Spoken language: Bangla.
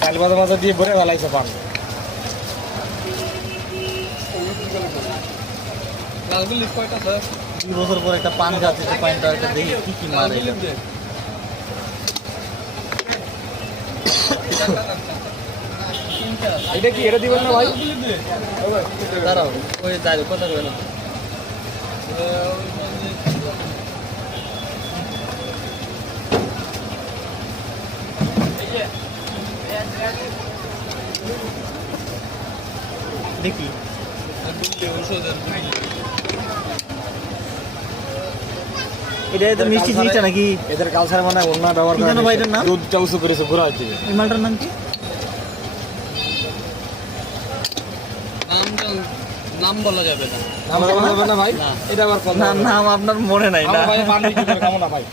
চাল বাজা মাজা দিয়ে ভরে ফেলাইছে পান। লালগুলি কয়টা স্যার? 2 বছর পর একটা পান খাচ্ছে, তো পানটা একটা দেখি কি কি মারে এটা। এটা কি এটা দিবেন না ভাই? দাঁড়াও, ওই দাঁড়িয়ে কথা কই না। দেখি এটা তো মিষ্টি জিনিসটা নাকি? এদের কালচার মানে অন্য ব্যবহার কি জানো ভাই এটার নাম? দুধ চাউসু করেছে ঘোরা হচ্ছে। এই মালটার নাম কি? নাম বলা যাবে না। নাম বলা যাবে না ভাই? না। এটা আবার না, নাম আপনার মনে নাই না? ভাই পান বিক্রি করে খাবো না ভাই।